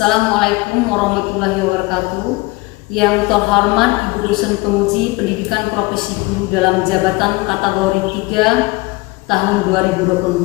Assalamualaikum warahmatullahi wabarakatuh. Yang terhormat Ibu Dosen Penguji Pendidikan Profesi Guru dalam Jabatan Kategori 3 tahun 2024.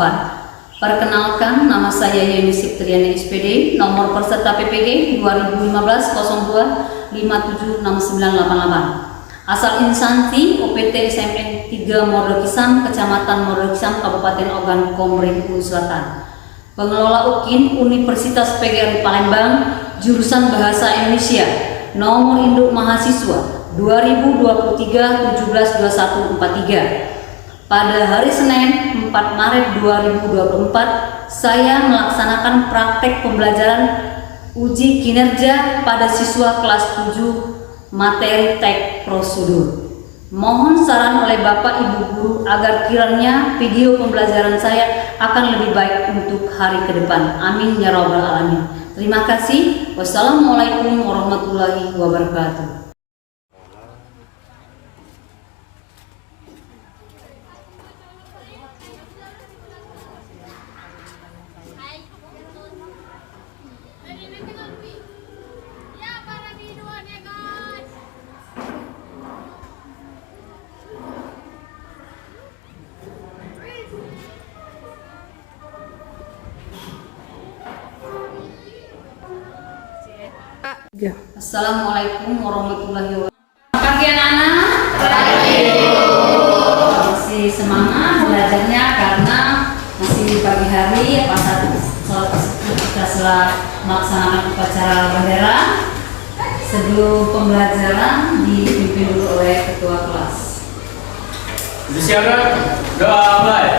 Perkenalkan, nama saya Yeni Triani SPD, nomor peserta PPG 2015 02 576988. Asal instansi OPT SMN 3 Modokisan, Kecamatan Modokisan, Kabupaten Ogan Komering Ulu Selatan. Pengelola UKIN Universitas PGRI Palembang, jurusan Bahasa Indonesia, nomor induk mahasiswa 2023 172143. Pada hari Senin 4 Maret 2024, saya melaksanakan praktek pembelajaran uji kinerja pada siswa kelas 7 materi Teknik Prosedur. Mohon saran oleh Bapak Ibu Guru agar kiranya video pembelajaran saya akan lebih baik untuk hari ke depan. Amin ya rabbal alamin. Terima kasih. Wassalamualaikum warahmatullahi wabarakatuh. Assalamualaikum warahmatullahi wabarakatuh. Pagi anak-anak. Masih semangat belajarnya karena masih pagi hari. Kita setelah melaksanakan upacara bendera, sebelum pembelajaran dipimpin dulu oleh ketua kelas. Disiapkan doa mulai.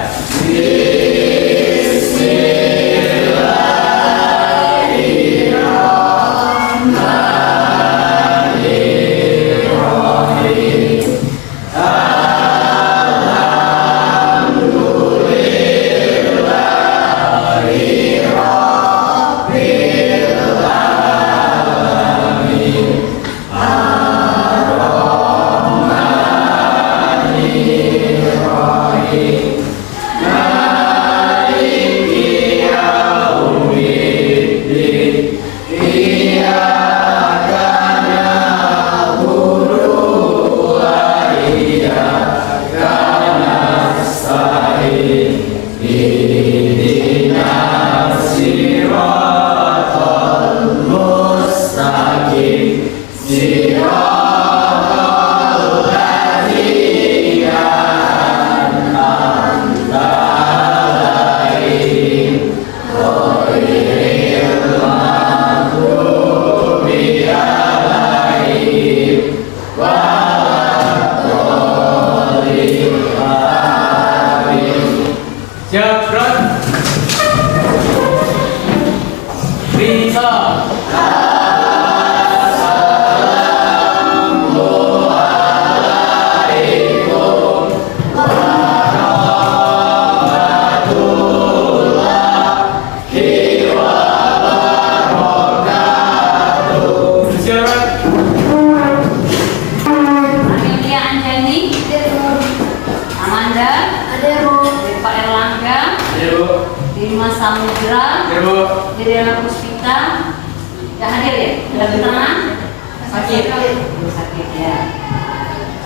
Samudra, Dedela Puspita, ya hadir ya? Dalam keterangan? Sakit ya.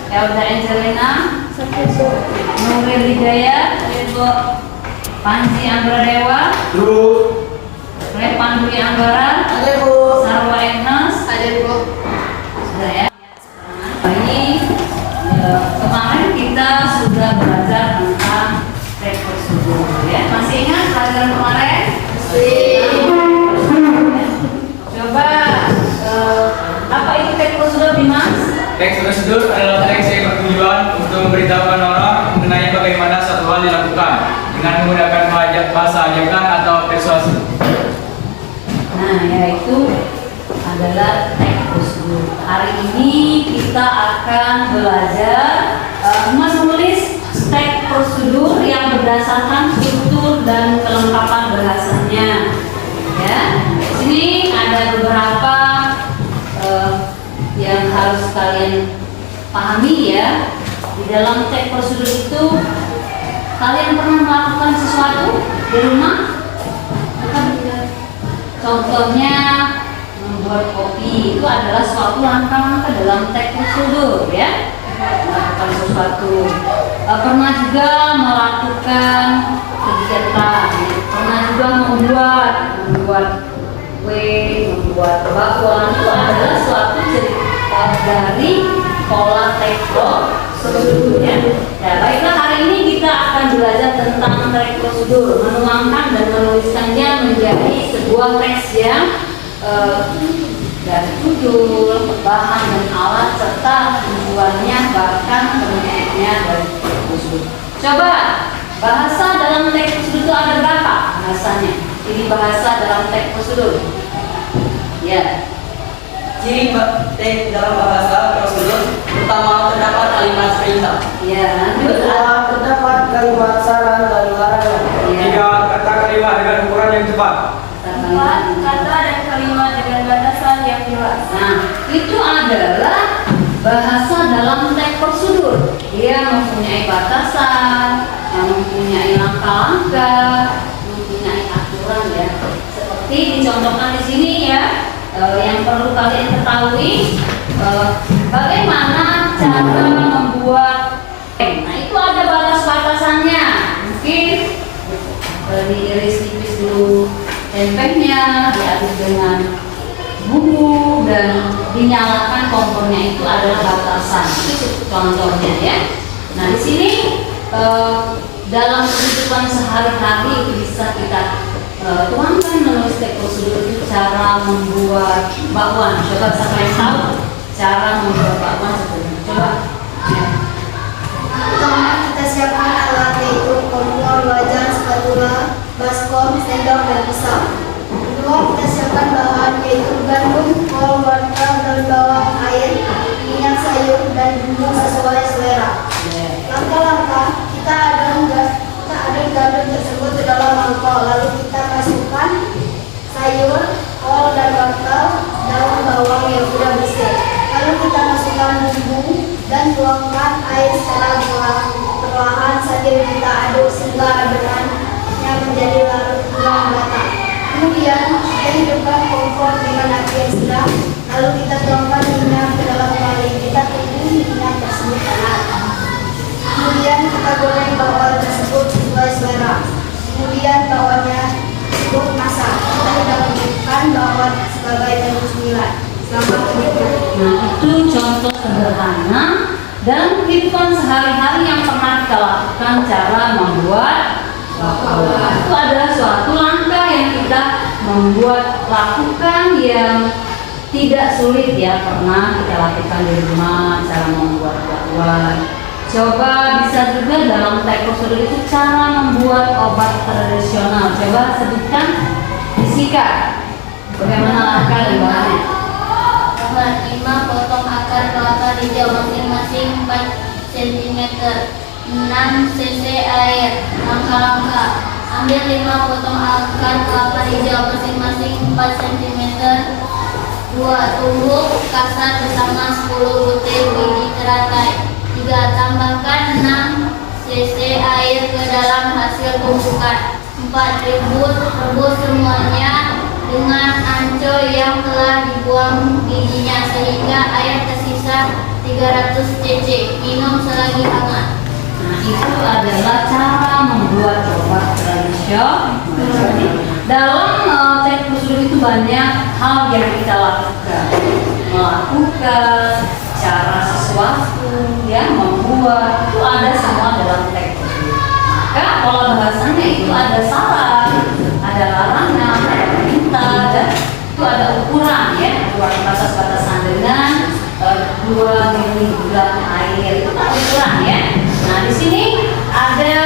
Elda Angelina, Nuril Hidayat, Panji Anggara Dewa, Panduri Anggara, Sarwa Agnes, sudah ya. Ini kemarin kita sudah belajar tentang teknik prosedur ya. Masih ingat pelajaran kemarin? Coba apa itu teknik prosedur, Dimas? Teknik prosedur adalah teks yang bertujuan untuk memberitahukan orang mengenai bagaimana satu hal dilakukan dengan menggunakan bahasa ajakan atau persuasi. Nah, yaitu adalah teks prosedur. Hari ini kita akan belajar menulis teks prosedur yang berdasarkan struktur dan kelengkapan bahasanya. Ya, di sini ada beberapa yang harus kalian pahami ya. Di dalam teks prosedur itu, kalian pernah melakukan sesuatu di rumah? Contohnya membuat kopi itu adalah suatu langkah-langkah dalam teks prosedur ya. Melakukan sesuatu. Pernah juga melakukan kegiatan, pernah juga membuat kue, membuat bakwan, itu adalah suatu cerita dari pola teks prosedurnya. Ya, baiklah, hari ini kita akan belajar tentang teks prosedur, menuangkan dan menuliskannya menjadi sebuah teks yang dari judul, bahan dan alat serta tujuannya bahkan penyampaiannya dari teks prosedur. Coba bahasa dalam teks prosedur itu ada berapa bahasanya? Ini bahasa dalam teks prosedur. Ya. Ciri teks dalam bahasa prosedur pertama terdapat kalimat perintah. Ya. Kedua, terdapat kalimat saran dan larangan. Tiga, kata kalimat dengan ukuran yang cepat. Empat, kata dan kalimat dengan batasan yang jelas. Nah, itu adalah bahasa dalam teks prosedur. Dia mempunyai batasan, yang mempunyai langkah-langkah, mempunyai aturan ya. Seperti dicontohkan di sini ya. Yang perlu kalian ketahui, bagaimana cara membuat tempe. Nah, itu ada batas-batasannya. Mungkin diiris tipis dulu tempenya, diaduk dengan bumbu dan dinyalakan kompornya, itu adalah batasan. Itu contohnya ya. Nah, di sini dalam kehidupan sehari-hari itu bisa kita tuangkan menulis teks prosedur itu cara membuat bakwan. Coba siapa yang tahu cara membuat bakwan seperti ini? Coba. Ya. Pertama, kita siapkan alat yaitu kompor, wajan, spatula, baskom, sendok, dan pisau. Kedua, kita siapkan bahan yaitu gandum, kol, wortel, daun bawang, air, minyak sayur, dan bumbu sesuai selera. Langkah-langkah, kita adon gandum tersebut ke dalam mangkok, lalu kita masukkan sayur, kol, dan wortel, daun bawang yang sudah bersih. Lalu kita masukkan bumbu dan tuangkan air secara perlahan sambil kita aduk sehingga adonannya menjadi larut hingga merata. Kemudian kita hidupkan kompor dengan api yang sedang, lalu kita tuangkan minyak ke dalam kuali. Kita tunggu minyak tersebut panas. Kemudian kita goreng bakwan tersebut sesuai selera. Kemudian bakwannya tersebut masak. Kita hidupkan bakwan sebagai menu cemilan. Selamat menikmati. Nah, itu contoh sederhana dalam kehidupan sehari-hari yang pernah kita lakukan cara membuat bakwan. Itu adalah suatu langkah yang kita lakukan yang tidak sulit ya, pernah kita lakukan di rumah cara membuat bakwan. Coba bisa juga dalam teks prosedur itu cara membuat obat tradisional. Coba sebutkan, disikat. Bagaimana kalian bahannya? Bahan 5 potong akar kelapa hijau masing-masing 4 cm, 6 cc air. Langkah-langkah, ambil 5 potong akar kelapa hijau masing-masing 4 cm, 2 tumbuk kasar bersama 10 butir biji teratai. 3. Tambahkan 6 cc air ke dalam hasil tumpukan. 4. Rebus semuanya dengan ancur yang telah dibuang bijinya sehingga air tersisa 300 cc. Minum selagi hangat. Nah, itu adalah cara membuat obat tradisional. Dalam teks prosedur itu banyak hal yang kita lakukan. Melakukan cara sesuatu yang membuat, itu ada semua dalam teks prosedur. Maka pola bahasanya itu ada saran, ada larangan, ada perintah, dan itu ada ukuran ya, ukuran batas-batasan dengan 2 mg air, itu kan ukuran ya. Nah, di sini ada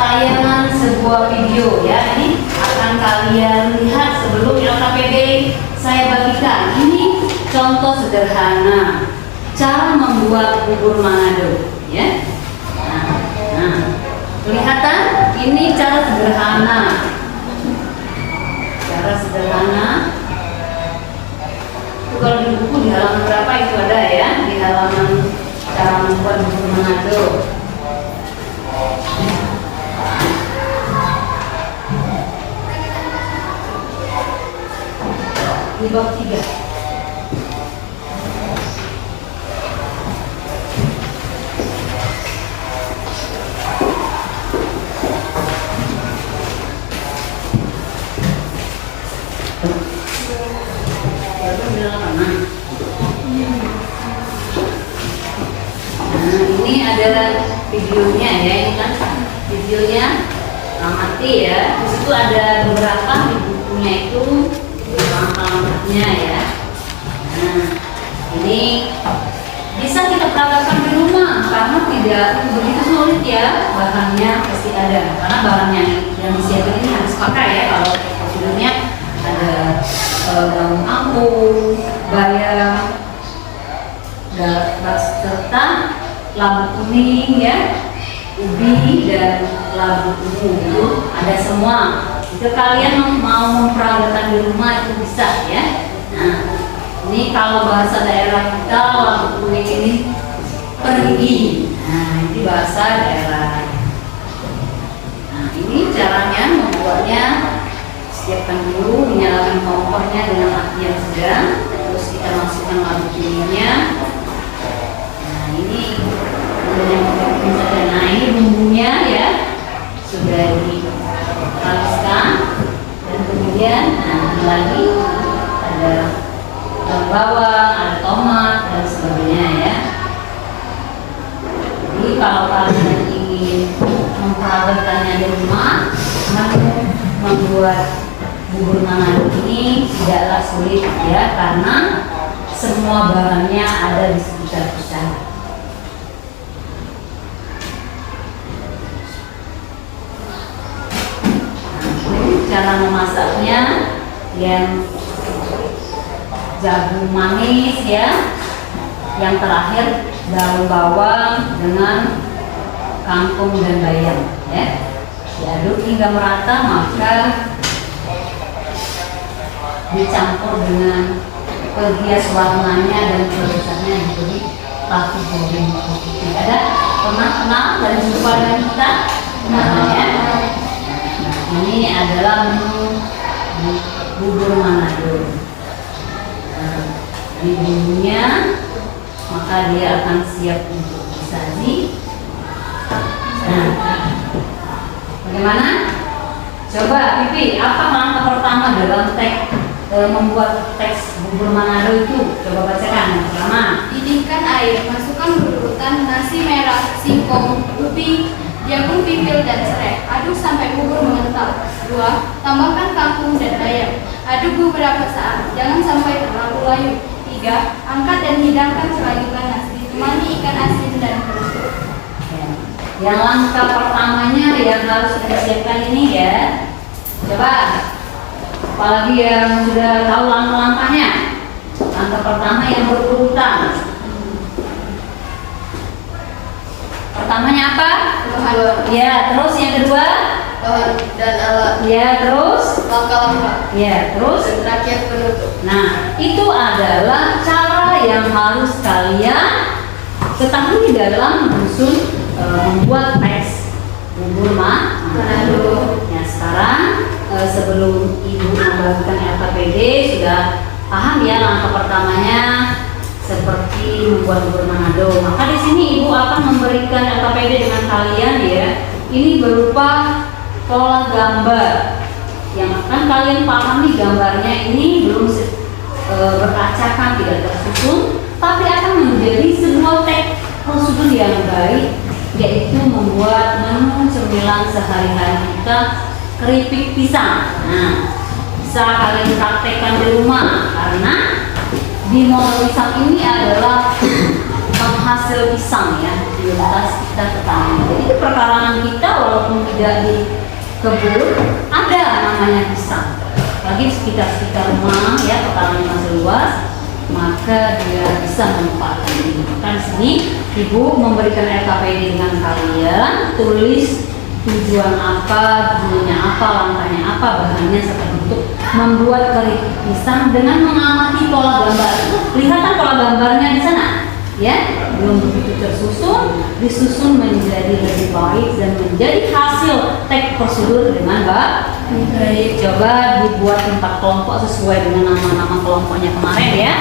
tayangan sebuah video ya, ini akan kalian lihat sebelum LKPD saya bagikan. Ini contoh sederhana cara membuat bubur Manado, ya. Nah, kelihatan ini cara sederhana. Cara sederhana. Itu kalau di buku di halaman berapa itu ada ya, di halaman cara membuat bubur Manado. Di bab 3. Nah, ini ada videonya ya, ini kan videonya amati ya. Di situ ada beberapa di bukunya itu langkah-langkahnya ya. Nah, ini bisa kita praktekkan di rumah karena tidak begitu sulit ya, bahannya pasti ada. Karena bahan yang disiapkan ini harus pakai ya. Kalau prosedurnya ada daun apung, bayam, serta labu kuning ya, ubi dan labu ungu itu ada semua. Jika kalian mau memperagakan di rumah itu bisa ya. Nah, ini kalau bahasa daerah kita labu kuning ini perigi. Nah, ini bahasa daerah. Nah, ini caranya membuatnya. Siapkan dulu, menyalakan kompornya dengan api yang sedang. Terus kita masukkan labu kuningnya. Nah, ini nah ini bumbunya ya sudah dihaluskan dan kemudian nah lagi ada bawang, ada tomat dan sebagainya ya. Jadi kalau kalian ingin memperagakannya di rumah, membuat bubur Manado ini tidaklah sulit ya, karena semua bahannya ada di sekitar kita. Cara memasaknya yang jagung manis ya, yang terakhir daun bawang dengan kangkung dan bayam ya, diaduk hingga merata, maka dicampur dengan perhias warnanya dan prosesnya diberi tahu goreng putih. Ada pernah kenal dan jumpa dengan kita namanya? Ini adalah menu bubur Manado. Di bumbunya, maka dia akan siap untuk disaji. Nah, bagaimana? Coba Pipi, apa langkah pertama dalam membuat teks bubur Manado itu? Coba bacakan. Yang pertama, Didihkan air, masukkan berurutan nasi merah, singkong, ubi, jagung pipil dan serai. Aduk sampai bubur mengental. 2. Tambahkan kangkung dan bayam. Aduk beberapa saat, jangan sampai terlalu layu. 3. Angkat dan hidangkan selagi panas. Ditemani ikan asin dan kerupuk. yang langkah pertamanya yang harus kita siapkan ini ya. Coba, apalagi yang sudah tahu langkah-langkahnya. Langkah pertama yang berurutan. Pertamanya apa? Ya, terus yang kedua? Dan alat. Ya, terus? Langkah-langkah. Ya, terus? Dan terakhir penutup. Nah, itu adalah cara yang harus kalian ketahui dalam menyusun membuat teks bubur Manado. Ya, sekarang sebelum Ibu membagikan LKPD sudah paham ya langkah pertamanya seperti membuat bubur Manado. Maka di sini Ibu akan memberikan LKPD dengan kalian ya. Ini berupa pola gambar yang akan kalian pahami. Gambarnya ini belum berkacakan, tidak tersusun, tapi akan menjadi sebuah teks prosedur yang baik, yaitu membuat menu cemilan sehari-hari kita, keripik pisang. Nah, bisa kalian praktekkan di rumah karena di mall pisang ini adalah penghasil pisang ya, prioritas kita petani. Jadi perkarangan kita walaupun tidak di kebun ada namanya pisang. apalagi sekitar rumah ya, pekarangannya masih luas, maka dia bisa memanfaatkan ini. Maka di sini Ibu memberikan LKPD dengan kalian, tulis tujuan apa, gunanya apa, langkahnya apa, bahannya serta bentuk, membuat keripik pisang dengan mengamati pola gambar. Kelihatan pola gambarnya di sana, ya? Belum begitu tersusun, disusun menjadi lebih baik dan menjadi hasil tek prosedur dengan baik. Coba dibuat 4 kelompok sesuai dengan nama-nama kelompoknya kemarin ya.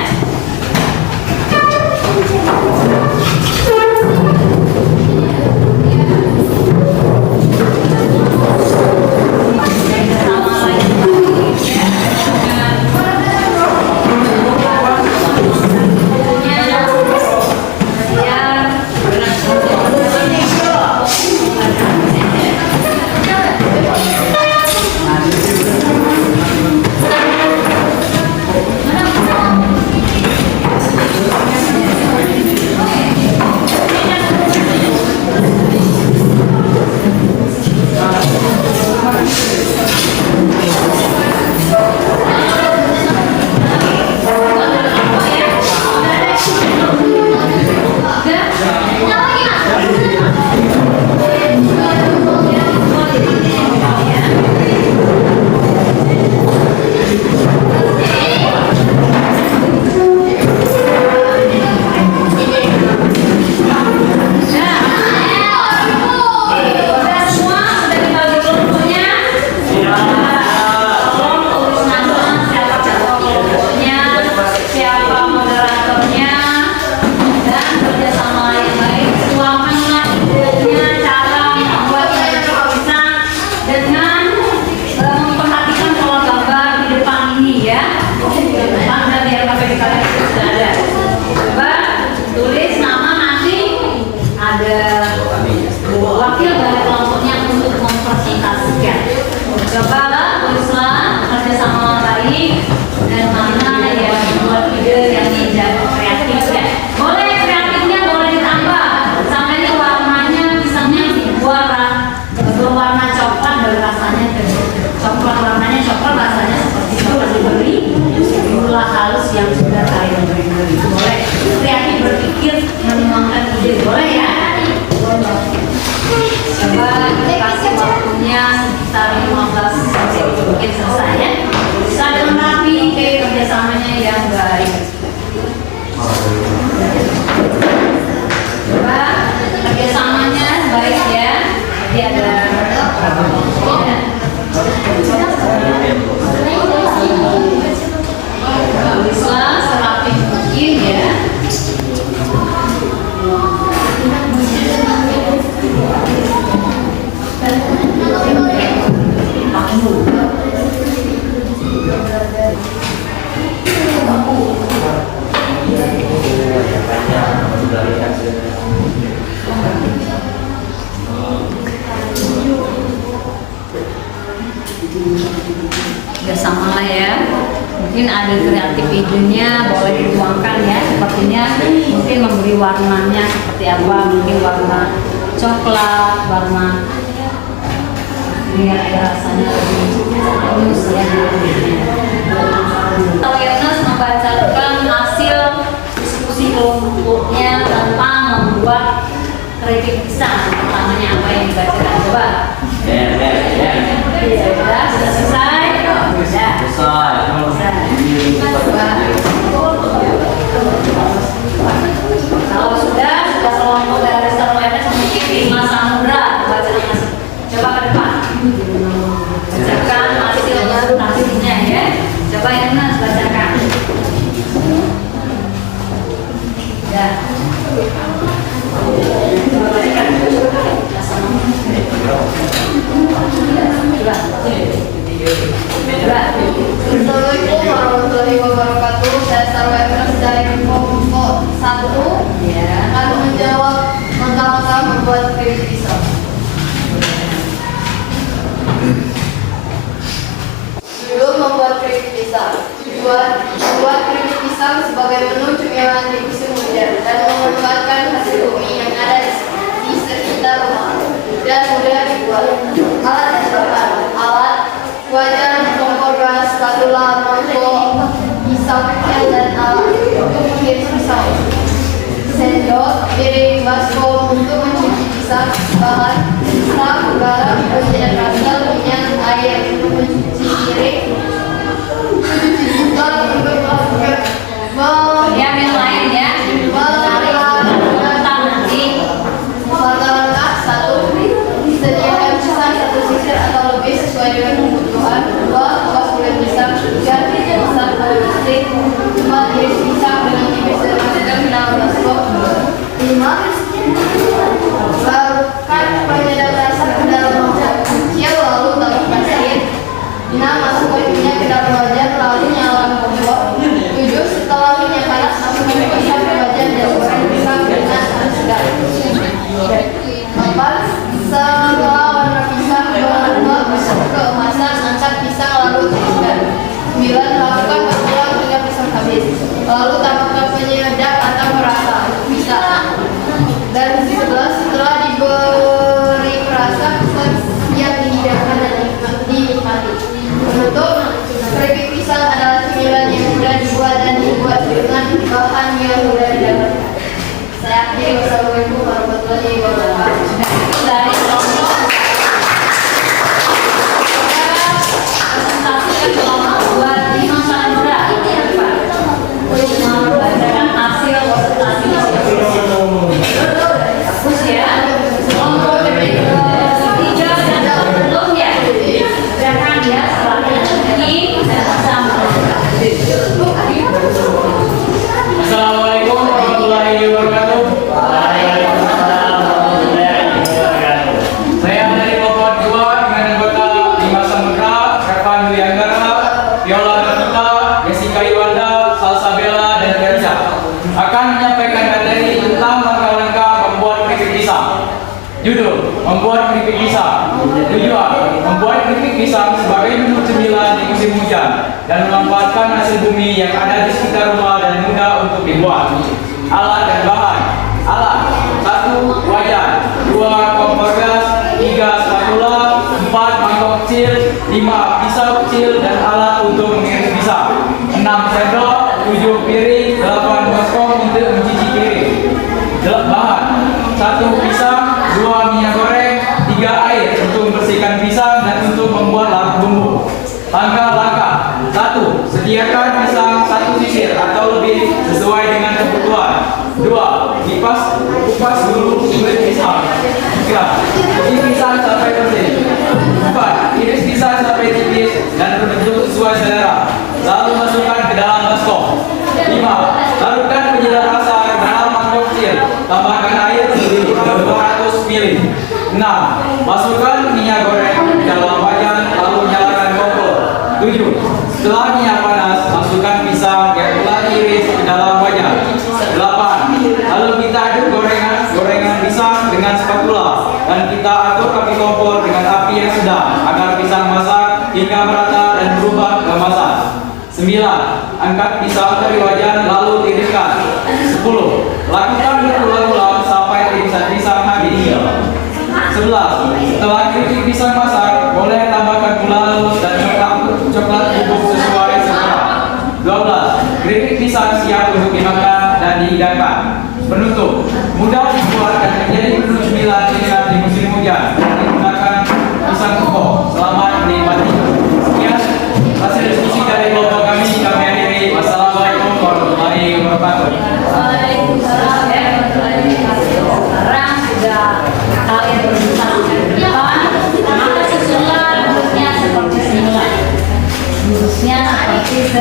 Bersama ya, mungkin ada kreatif idenya boleh dituangkan ya, sepertinya mungkin memberi warnanya seperti apa, mungkin warna coklat, warna biar rasanya lebih halus ya. Awareness membacakan hasil diskusi kelompoknya tentang membuat keripik pisang, pertamanya apa yang dibacakan, coba. Sudah selesai? Kalau sudah kelompok dari awareness mungkin 5 samudra bacakan. Coba ke depan. Bacakan hasilnya ya. Coba yang Nas bacakan. Ya. Assalamualaikum warahmatullahi wabarakatuh. Saya Sarwa dari kelompok 1 akan menjawab tentang membuat keripik pisang. Sebelum membuat keripik pisang, membuat keripik pisang sebagai menu cemilan di musim hujan dan memanfaatkan hasil bumi yang ada di sekitar rumah dan mudah dibuat. Alat yang diperlukan: alat, wajan, kompor gas, batu, pakaian dan alat untuk mengiris pisau. Sendok, piring, baskom untuk mencuci pisang, bahan, sak, garam, penyedap rasa, minyak, air untuk mencuci piring, mencuci botol untuk melakukan Yang lain ya. langkah 1. Sediakan pisang 1 sisir atau lebih sesuai dengan kebutuhan. 2. Kupas kulit pisang. 3. Pisang kulit stick. 4. Iris pisang dengan tipis dan masukkan ke dalam baskom. 5. Larutkan penyedap rasa ke dalam mangkok kecil lalu tambahkan air. 6. Masukkan minyak ke dalam wajan lalu nyalakan kompor. 7. Setelah minyak panas masukkan pisang ke wajan dan goreng pisang dengan api sedang. 4. Setelah warna pisang berubah keemasan, angkat pisang lalu tiriskan. 9. Lakukan berulang hingga pisang habis. Lalu tambahkan penyedap atau perasa untuk pisang. Dan 11. Setelah diberi perasa, pisang siap dihidangkan dan dinikmati. Penutup, keripik pisang adalah cemilan yang mudah dibuat dan dibuat dengan bahan yang mudah didapatkan. Saya akhiri, wassalamualaikum warahmatullahi wabarakatuh. Dari kelompok presentasikan kelompok 25 Sandra untuk membacakan hasil presentasi. Bagus ya. Kelompok ketiga dan belum ya. Silakan ya setelahnya ini sama. Assalamualaikum warahmatullahi wabarakatuh. Saya dari kelompok 2 dengan anggota Dimas Samudra, Revan Dwi Anggara, Viola Davita, Jessica Iwanda, Salsabella, dan Teresa akan menyampaikan materi tentang langkah-langkah membuat keripik pisang. Judul: membuat keripik pisang. Tujuan: membuat keripik pisang sebagai menu cemilan di musim hujan dan memanfaatkan hasil bumi yang ada di sekitar rumah dan mudah untuk dibuat. Alat dan bahan. Alat: 1. Wajan. 2. Kompor gas. 3. Spatula. 4. Mangkok kecil. 5. Pisau kecil dan alat untuk mengiris pisang. 6. Sendok. 7. Piring. 8. baskom untuk mencuci piring. Bahan: 1. Pisang. 2. Minyak goreng. 3. Air untuk membersihkan pisang dan untuk membuat lauk bumbu. Langkah-langkah: 1. Sediakan pisang 1 sisir atau lebih sesuai dengan kebutuhan. 2. Kupas dulu kulit pisang. 3. Cuci pisang sampai bersih. 4. Iris pisang sampai tipis dan berbentuk sesuai selera. Lalu masukkan ke dalam baskom. 5. Larutkan penyedap rasa ke dalam mangkok kecil. Tambahkan air sedikit 200 ml. 6. Masukkan minyak goreng ke dalam wajan lalu nyalakan kompor. 7. Setelah minyak panas, masukkan pisang yang telah diiris ke dalam wajan. 8. Lalu kita aduk gorengan pisang dengan spatula dan kita atur api kompor dengan api yang sedang agar pisang masak hingga merata dan berubah keemasan. 9. Angkat pisang dari wajan lalu tiriskan. 10. Lakukan berulang-ulang sampai irisan pisang habis. 11. Setelah keripik pisang masak, boleh tambahkan gula halus dan coklat bubuk sesuai selera. 12. Keripik pisang siap untuk dimakan dan dihidangkan. Penutup: mudah dibuat dan menjadi menu cemilan ringan di musim hujan dan menggunakan pisang koko. Selamat menikmati. Sekian hasil diskusi dari kelompok kami akhiri. Wassalamualaikum warahmatullahi wabarakatuh. Waalaikumsalam warahmatullahi wabarakatuh. Sekarang sudah kalian berusaha ke depan, maka susunan duduknya seperti semula. Duduknya seperti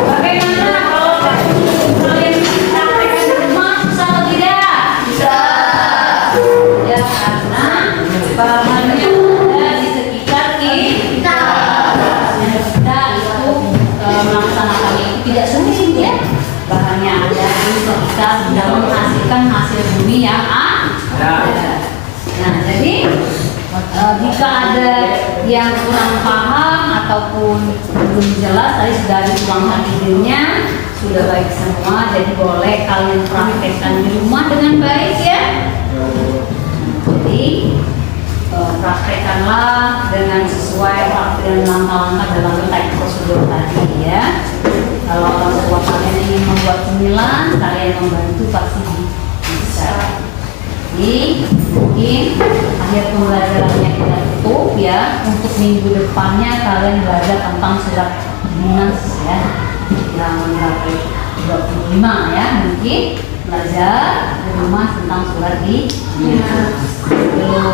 bagaimana kalau kalian praktekkan di rumah, susah atau tidak? Bisa. Ya, karena bahannya ada di sekitar kita. Kita itu melaksanakan itu tidak sulit ya. Bahannya ada di sekitar sudah menghasilkan hasil bumi yang ada. Nah, jadi jika ada yang kurang paham ataupun belum jelas, tadi sudah dituangkan idenya, sudah baik semua, jadi boleh kalian praktekkan di rumah dengan baik ya. Jadi praktekkan dan langkah-langkah dalam type prosedur tadi ya. Kalau orang tua kalian ingin membuat cemilan, kalian membantu pasti bisa. Jadi mungkin akhir pembelajarannya kita tutup ya. Untuk minggu depannya kalian belajar tentang surat dinas ya, yang berapa 25 ya. Mungkin belajar di rumah tentang surat dinas. Belum